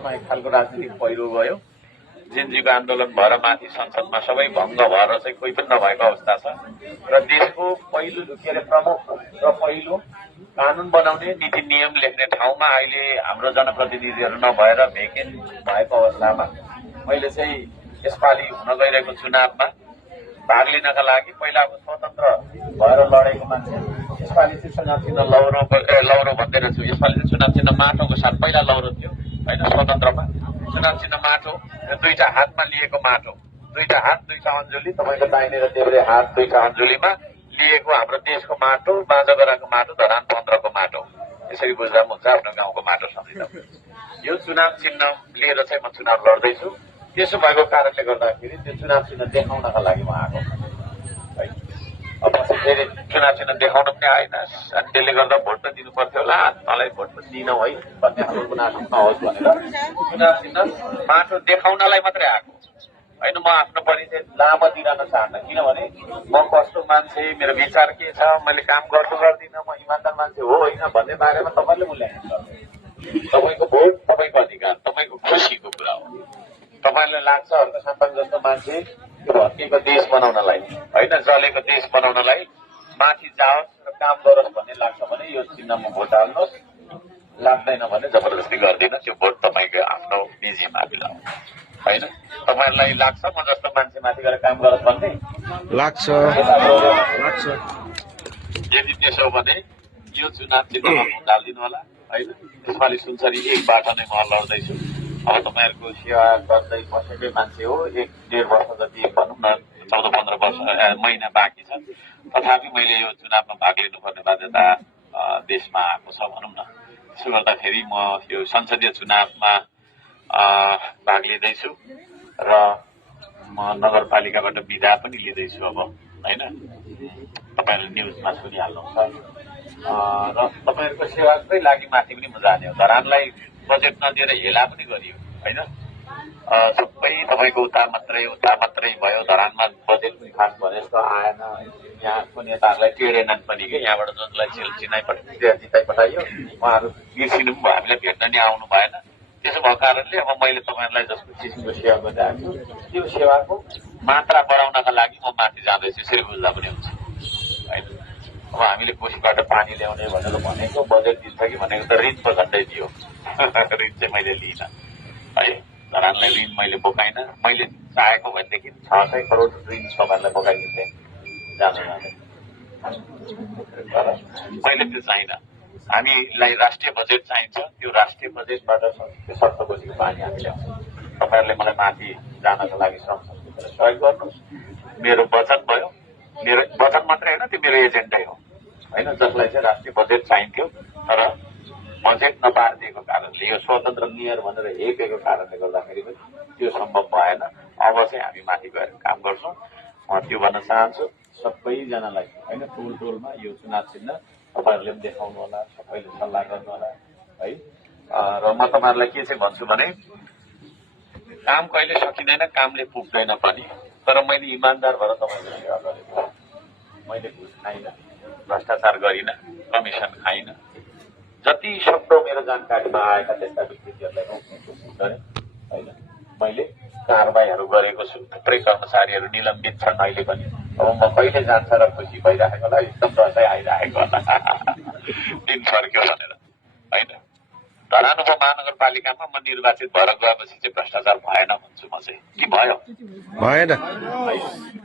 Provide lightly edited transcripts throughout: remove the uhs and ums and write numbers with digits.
देशमा एक खालको राजनीतिक पहिरो गयो। जिन्जीको आन्दोलन भएर माथि संसदमा सबै भङ्ग भएर चाहिँ कोही पनि नभएको अवस्था छ र देशको पहिलो के अरे प्रमुख र पहिलो कानून बनाउने नीति नियम लेख्ने ठाउँमा अहिले हाम्रो जनप्रतिनिधिहरू नभएर भेकेन्ट भएको अवस्थामा मैले चाहिँ यसपालि हुन गइरहेको चुनावमा भाग लिनका लागि पहिला स्वतन्त्र भएर लडेको मान्छे यसपालि चाहिँ चुनाव चिन्ह लौरो भन्दै रहेछु। यसपालि चाहिँ चुनाव चिन्ह माटोको साथ पहिला लौरो थियो होइन, स्वतन्त्रमा चुनाव चिन्ह माटो, दुईटा हातमा लिएको माटो, दुईटा हात दुईटा अञ्जुली, तपाईँको दाहिने र देब्रे हात दुईटा अञ्जुलीमा लिएको हाम्रो देशको माटो, बाँझगराको माटो, धरान 15 को माटो। यसरी बुझ्दा पनि हुन्छ, आफ्नो गाउँको माटो सम्झिँदा। यो चुनाव चिन्ह लिएर चाहिँ म चुनाव लड्दैछु। त्यसो भएको कारणले गर्दाखेरि त्यो चुनाव चिन्ह देखाउनका लागि म आएको है। अब फेरि चुनाव चिन्ह देखाउन पनि आएन अनि त्यसले गर्दा भोट त दिनु पर्थ्यो होला, तँलाई भोट पनि दिनौ है भन्ने खालको गुनासो नहोस् भनेर चुनाव चिन्ह माटो देखाउनलाई मात्रै आएको होइन। म आफ्नो परिचय लामो दिइरहन चाहन्न, किनभने म कस्तो मान्छे, मेरो विचार के छ, मैले काम गर्छु गर्दिनँ, म इमान्दार मान्छे हो होइन भन्ने बारेमा तपाईँले मूल्याङ्कन गर्नु। तपाईँको भोट तपाईँको अधिकार, तपाईँको खुसीको कुरा हो। तपाईँलाई लाग्छ अर्को सम्पन्न जस्तो मान्छे त्यो भत्केको देश बनाउनलाई होइन, जलेको देश बनाउनलाई माथि जाओस् र काम गरोस् भन्ने लाग्छ भने यो चिन्हमा भोट हाल्नुहोस्, लाग्दैन भने जबरजस्ती गर्दिनँ। त्यो भोट तपाईँको आफ्नो निजी मामिला हो होइन। तपाईँहरूलाई लाग्छ म जस्तो मान्छे माथि गएर काम गरोस् भन्ने लाग्छ। यदि त्यसो भने यो चुनाव चिन्हमा भोट हालिदिनु होला होइन। यसपालि सुनसरी एकबाट नै म लड्दैछु। अब तपाईँहरूको सेवा गर्दै बसेकै मान्छे हो, 1-1.5 वर्ष जति भनौँ न, 14-15 वर्ष महिना बाँकी छ, तथापि मैले यो चुनावमा भाग लिनुपर्ने बाध्यता देशमा आएको छ भनौँ न। त्यसो गर्दाखेरि म यो संसदीय चुनावमा भाग लिँदैछु र म नगरपालिकाबाट बिदा पनि लिँदैछु अब होइन। तपाईँहरूले न्युजमा सुनिहाल्नुहुन्छ र तपाईँहरूको सेवाकै लागि माथि पनि म जाने हो। धरानलाई बजेट नदिएर हेला पनि गरियो होइन। सबै तपाईँको उता मात्रै भयो। धरानमा बजेट पनि खास भने जस्तो आएन। यहाँको नेताहरूलाई टेडेनन् पनि कि यहाँबाट जसलाई जिताइ पठाइयो उहाँहरू बिर्सिनु पनि भयो, हामीलाई भेट्न नि आउनु भएन। त्यसो भएको कारणले अब मैले तपाईँहरूलाई जस्तो किसिमको सेवा गरिरहेको छु त्यो सेवाको मात्रा बढाउनका लागि म माथि जाँदैछु, यसरी बुझ्दा पनि हुन्छ होइन। अब हामीले कोसीबाट पानी ल्याउने भनेर भनेको बजेट दिन्छ कि भनेको त ऋण पो झन्डै दियो। ऋण चाहिँ मैले लिइनँ है, धरानलाई ऋण मैले बोकाइनँ। मैले चाहेको भनेदेखि 600 करोड ऋण तपाईँहरूलाई बोकाइदिन्थेँ जाँदै तर मैले त्यो चाहिनँ। हामीलाई राष्ट्रिय बजेट चाहिन्छ, त्यो राष्ट्रिय बजेटबाट त्यो सप्तकोशीको पानी हामी ल्याउँछौँ। तपाईँहरूले मलाई माथि जानको लागि श्रम संस्कृतिलाई सहयोग गर्नुहोस्। मेरो वचन भयो, मेरो वचन मात्रै होइन, त्यो मेरो एजेन्डै हो होइन, जसलाई चाहिँ राष्ट्रिय बजेट चाहिन्थ्यो तर बजेट नपारिदिएको कारणले, यो स्वतन्त्र मेयर भनेर हेपेको कारणले गर्दाखेरि पनि त्यो सम्भव भएन। अब चाहिँ हामी माथि गएर काम गर्छौँ। म त्यो भन्न चाहन्छु सबैजनालाई होइन, टोलमा यो चुनाव चिन्ह तपाईँहरूले पनि देखाउनु होला, सबैले सल्लाह गर्नु होला है। र म तपाईँहरूलाई के चाहिँ भन्छु भने काम कहिले सकिँदैन, कामले पुग्दैन पनि, तर मैले इमान्दार भएर तपाईँको सेवा गरेको। मैले घुस खाइनँ, भ्रष्टाचार गरिनँ, कमिसन खाइनँ। जति सक्दो मेरो जानकारीमा आएका त्यस्ता व्यक्तिहरूलाई रोक्ने कोसिस गरेँ होइन। मैले कारबाहीहरू गरेको छु, थुप्रै कर्मचारीहरू निलम्बित छन् अहिले पनि। अब म कहिले जान्छ र खुसी भइराखेको होला, एकदम रसै आइरहेको होला दिन फर्क्यो भनेर होइन। धरान उपमहानगरपालिकामा म निर्वाचित भएर गएपछि चाहिँ भ्रष्टाचार भएन भन्छु म चाहिँ, कि भयो भएन।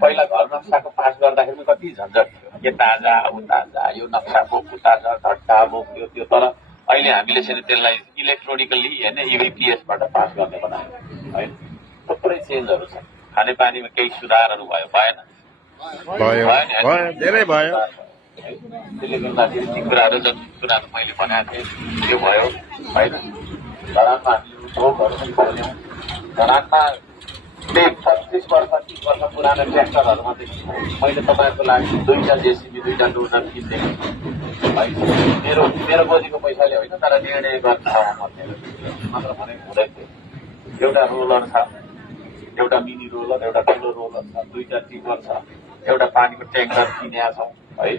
पहिला घर नक्साको पास गर्दाखेरि कति झन्झट थियो, यता जा उता जा, यो नक्सा बोक उता जा, झट्टा बोक त्यो। तर अहिले हामीले चाहिँ त्यसलाई इलेक्ट्रोनिकली होइन EVPS-बाट पास गर्ने बनायो होइन। थुप्रै चेन्जहरू छन्। खानेपानीमा केही सुधारहरू भयो भएन, धेरै भयो। त्यसले गर्दाखेरि ती कुराहरू जुन कुराहरू मैले भनेको थिएँ त्यो भयो होइन। धरानमा हामीले उद्योगहरू पनि खोल्यौँ। धरानमा 25 वर्ष 30 वर्ष पुरानो ट्र्याक्टरहरूमादेखि मैले तपाईँहरूको लागि 2टा JCB 2टा डोजर किनिदिएको है। मेरो बोजीको पैसाले होइन, तर निर्णय गर्ने ठाउँमा मात्र भनेको हुँदै थियो। एउटा रोलर छ, एउटा मिनी रोलर, एउटा ठुलो रोलर छ, 2टा टिपर छ, एउटा पानीको ट्याङ्कर किनेका छौँ है।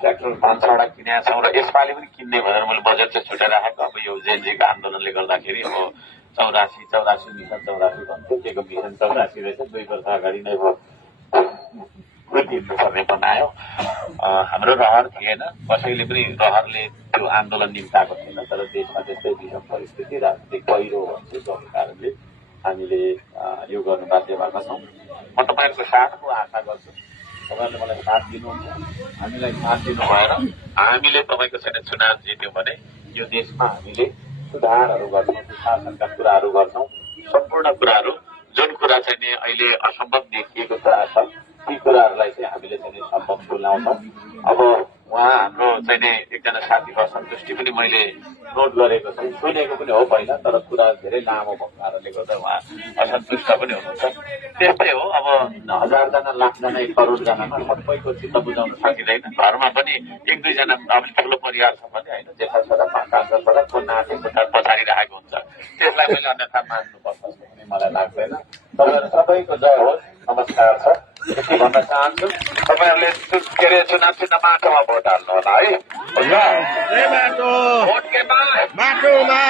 ट्र्याक्टर 5-6वटा किनेका छौँ र यसपालि पनि किन्ने भनेर मैले बजेट चाहिँ छुटेर राखेको। अब यो जेएनजीको आन्दोलनले गर्दाखेरि अब 84 मिसन 84 भन्थ्यो, के को मिसन 84 रहेछ। 2 वर्ष अगाडि नै भयो हिँड्नुपर्ने बनायो। हाम्रो रहर थिएन, कसैले पनि रहरले त्यो आन्दोलन निम्ताएको थिएन। तर देशमा त्यस्तै विषम परिस्थिति, राजनीतिक पहिरो भन्छु, जसको कारणले हामीले यो गर्नु बाध्य भएका छौँ। म तपाईँहरूको साथको आशा गर्छु, तपाईँहरूले मलाई साथ दिनुहुन्छ। हामीलाई साथ दिनु भएर हामीले तपाईँको चाहिँ चुनाव जित्यौँ भने यो देशमा हामीले सुधारहरू गर्छौँ, सुशासनका कुराहरू गर्छौँ। सम्पूर्ण कुराहरू जुन कुरा चाहिँ नि अहिले असम्भव देखिएको कुरा छ, ती कुराहरूलाई चाहिँ हामीले चाहिँ सम्भव तुल्याउँछौँ। अब उहाँ हाम्रो चाहिँ नि एकजना साथीको असन्तुष्टि पनि मैले नोट गरेको छु, सुनेको पनि हो पहिला, तर कुरा धेरै लामो भएको कारणले गर्दा उहाँ असन्तुष्ट पनि हुनुहुन्छ। त्यस्तै हो, अब 1000जना, लाखजना, 1 करोडजनामा सबैको चित्त बुझाउन सकिँदैन। घरमा पनि 1-2जना अब ठुलो परिवार छ भने होइन, जेठा छोरा, कान्छा छोरा को नाचेको पछाडि राखेको हुन्छ, त्यसलाई मैले अन्यथा मान्नुपर्छ जस्तो पनि मलाई लाग्दैन। तपाईँहरू सबैको जय होस्, नमस्कार छ, यति भन्न चाहन्छु। तपाईँहरूले के अरे चुनाव चिन्ह माटोमा भोट हाल्नु होला है। माटो भोट के बाद माटोमा